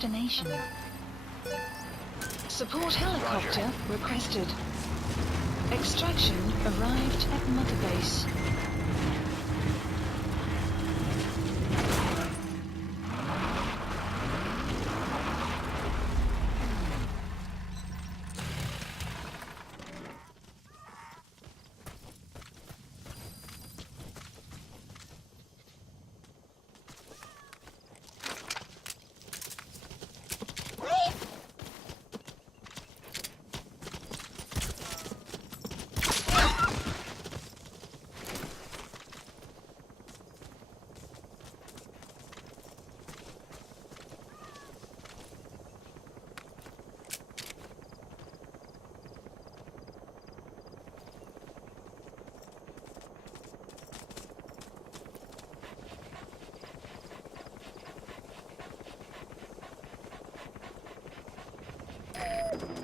destination. Support helicopter requested. Extraction arrived at Mother Base.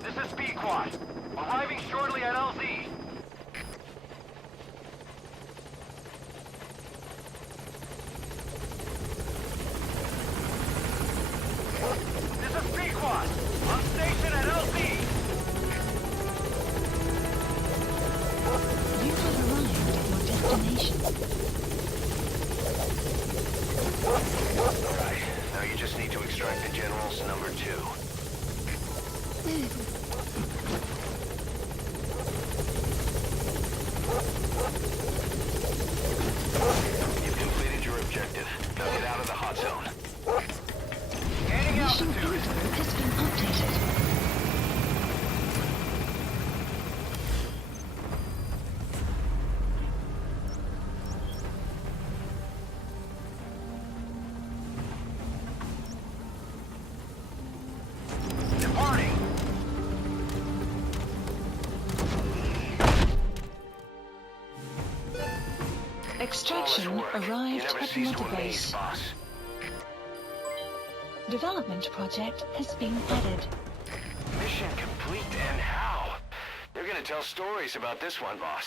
This is Pequod. Arriving shortly at LZ. This is Pequod. On station at LZ. You have arrived at your destination. Alright, now you just need to extract the General's number 2. You've completed your objective. Now get out of the hot zone. Gaining Mission altitude. info has been updated. Departing. Extraction arrived at Mother Base. Boss. Development project has been added. Mission complete, and how? They're gonna tell stories about this one, boss.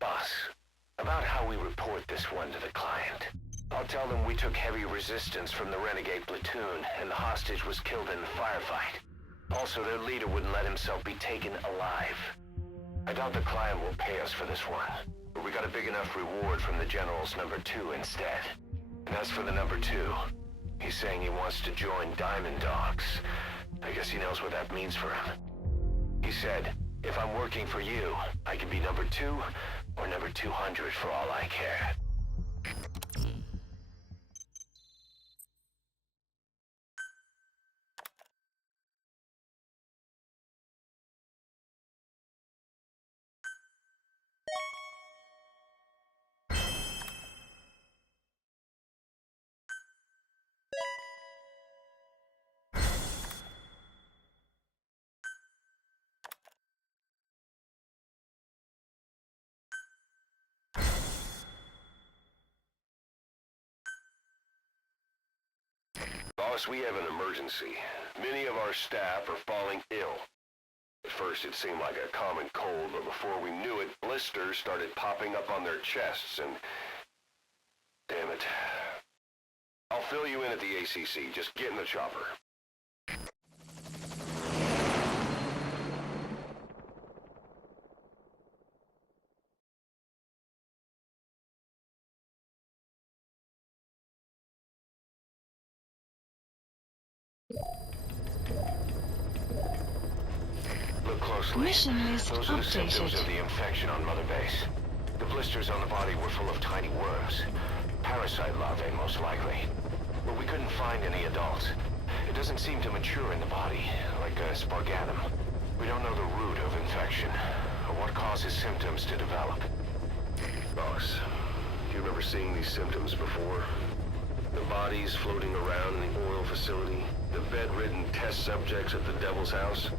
Boss, about how we report this one to the client. I'll tell them we took heavy resistance from the renegade platoon and the hostage was killed in the firefight. Also, their leader wouldn't let himself be taken alive. I doubt the client will pay us for this one, but we got a big enough reward from the General's number 2 instead. And as for the number 2, he's saying he wants to join Diamond Dogs. I guess he knows what that means for him. He said, if I'm working for you, I can be number 2 or number 200 for all I care. Boss, we have an emergency. Many of our staff are falling ill. At first it seemed like a common cold, but before we knew it, blisters started popping up on their chests and... Damn it. I'll fill you in at the ACC. Just get in the chopper. Look closely. Mission list Those are the symptoms updated. of the infection on Mother Base. The blisters on the body were full of tiny worms. Parasite larvae, most likely. But we couldn't find any adults. It doesn't seem to mature in the body, like a spargatum. We don't know the root of infection, or what causes symptoms to develop. Boss, do you remember seeing these symptoms before? The bodies floating around in the oil facility? The bedridden test subjects at the Devil's House?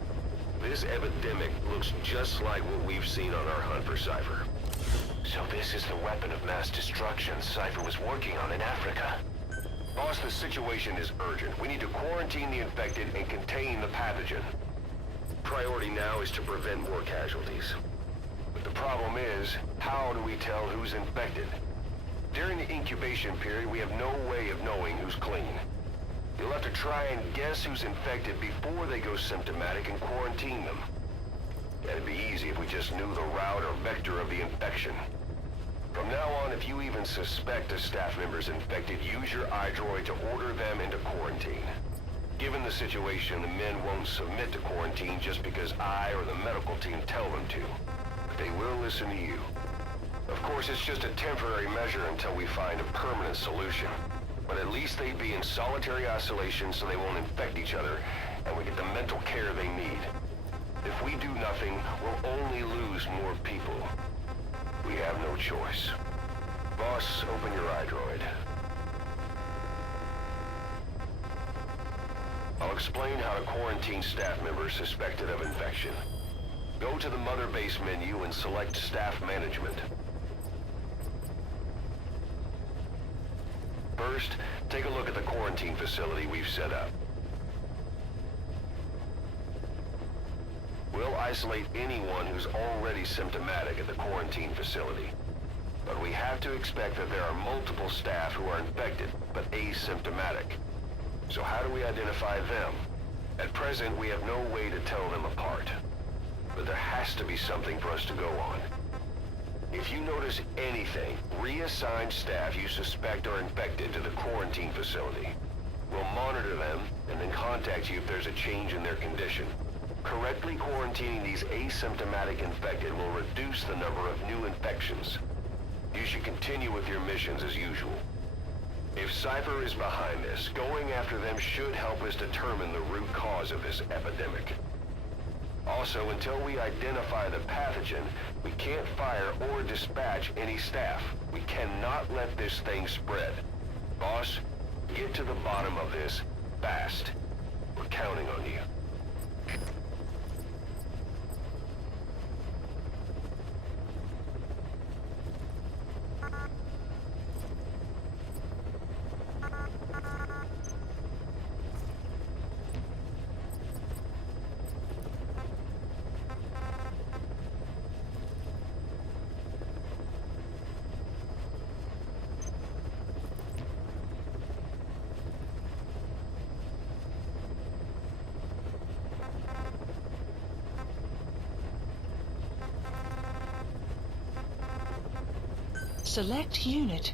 This epidemic looks just like what we've seen on our hunt for Cypher. So this is the weapon of mass destruction Cypher was working on in Africa. Boss, the situation is urgent. We need to quarantine the infected and contain the pathogen. Priority now is to prevent more casualties. But the problem is, how do we tell who's infected? During the incubation period, we have no way of knowing who's clean. You'll have to try and guess who's infected before they go symptomatic and quarantine them. It'd be easy if we just knew the route or vector of the infection. From now on, if you even suspect a staff member's infected, use your iDroid to order them into quarantine. Given the situation, the men won't submit to quarantine just because I or the medical team tell them to. But they will listen to you. Of course, it's just a temporary measure until we find a permanent solution. But at least they'd be in solitary isolation so they won't infect each other, and we get the mental care they need. If we do nothing, we'll only lose more people. We have no choice. Boss, open your iDroid. I'll explain how to quarantine staff members suspected of infection. Go to the Mother Base menu and select Staff Management. First, take a look at the quarantine facility we've set up. We'll isolate anyone who's already symptomatic at the quarantine facility. But we have to expect that there are multiple staff who are infected, but asymptomatic. So how do we identify them? At present, we have no way to tell them apart. But there has to be something for us to go on. If you notice anything, reassign staff you suspect are infected to the quarantine facility. We'll monitor them, and then contact you if there's a change in their condition. Correctly quarantining these asymptomatic infected will reduce the number of new infections. You should continue with your missions as usual. If Cypher is behind this, going after them should help us determine the root cause of this epidemic. Also, until we identify the pathogen, we can't fire or dispatch any staff. We cannot let this thing spread. Boss, get to the bottom of this fast. We're counting on you. Select unit.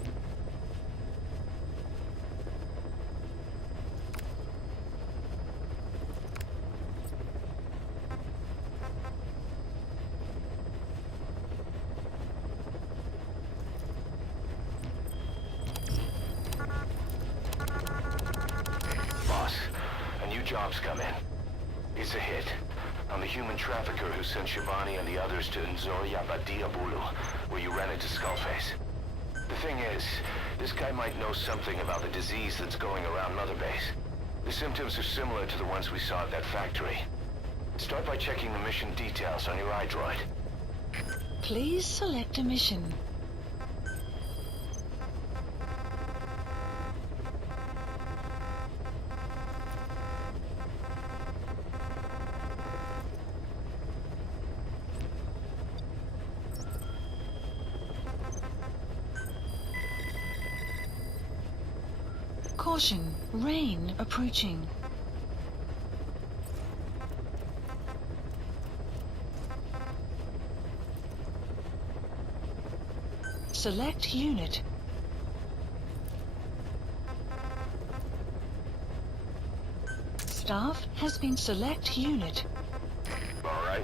Boss, a new job's come in. It's a hit. I'm the human trafficker who sent Shivani and the others to Nzoya Badia Bulu, where you ran into Skullface. The thing is, this guy might know something about the disease that's going around Mother Base. The symptoms are similar to the ones we saw at that factory. Start by checking the mission details on your iDroid. Please select a mission. Caution, rain approaching. Select unit. Staff has been select unit. All right.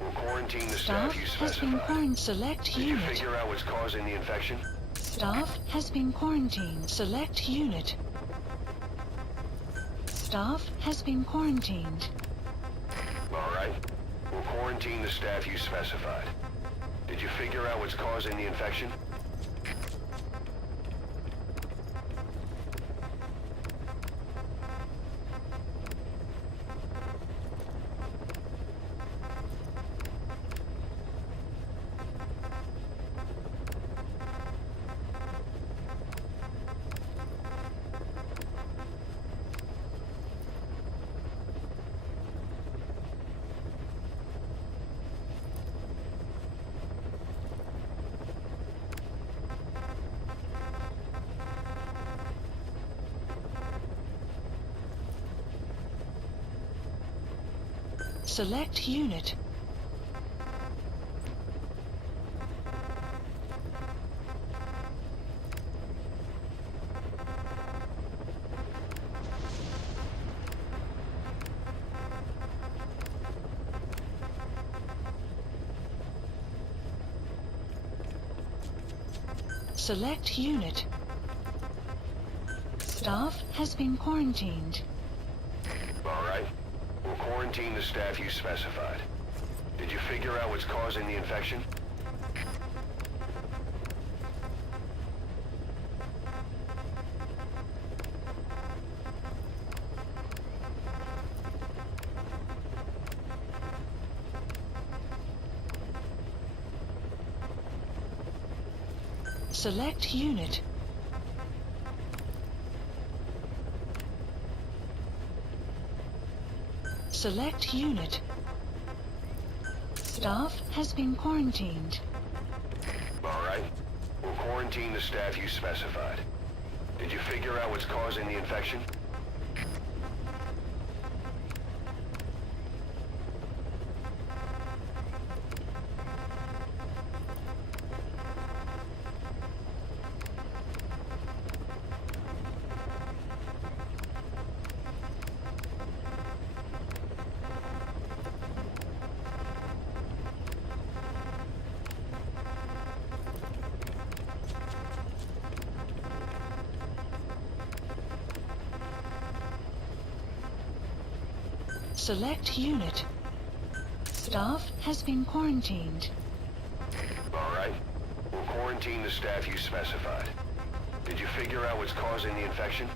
We'll quarantine the staff Staff you has been specified. quarantined. Select Did you unit. figure out what's causing the infection? Staff has been quarantined. Select unit. Staff has been quarantined. All right. We'll quarantine the staff you specified. Did you figure out what's causing the infection? Select unit. Select unit. Staff has been quarantined. All right. We'll quarantine the staff you specified. Did you figure out what's causing the infection? Select unit. Select unit. Staff has been quarantined. All right. We'll quarantine the staff you specified. Did you figure out what's causing the infection? Select unit. Staff has been quarantined. All right. We'll quarantine the staff you specified. Did you figure out what's causing the infection?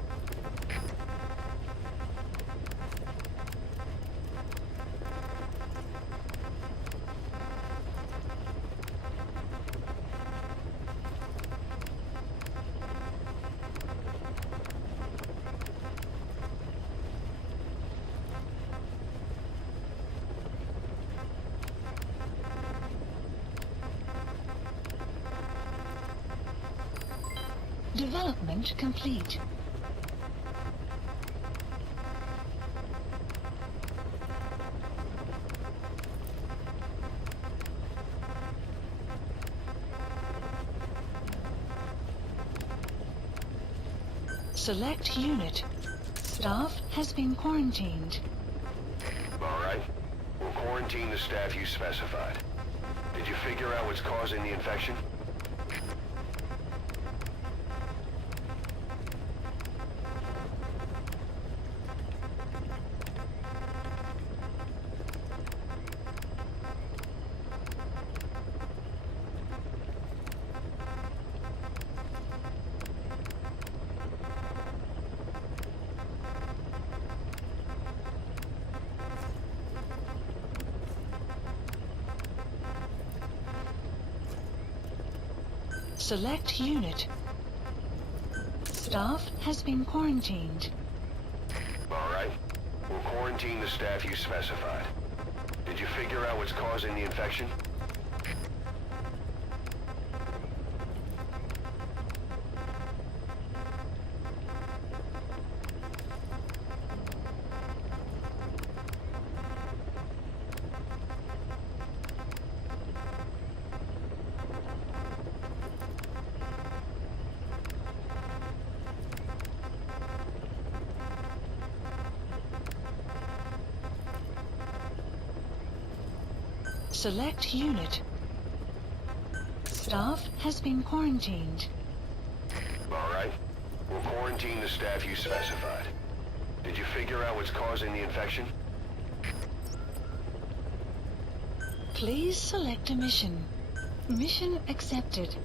Development complete. Select unit. Staff has been quarantined. All right. We'll quarantine the staff you specified. Did you figure out what's causing the infection? Select unit. Staff has been quarantined. All right. We'll quarantine the staff you specified. Did you figure out what's causing the infection? Select unit. Staff has been quarantined. All right. We'll quarantine the staff you specified. Did you figure out what's causing the infection? Please select a mission. Mission accepted.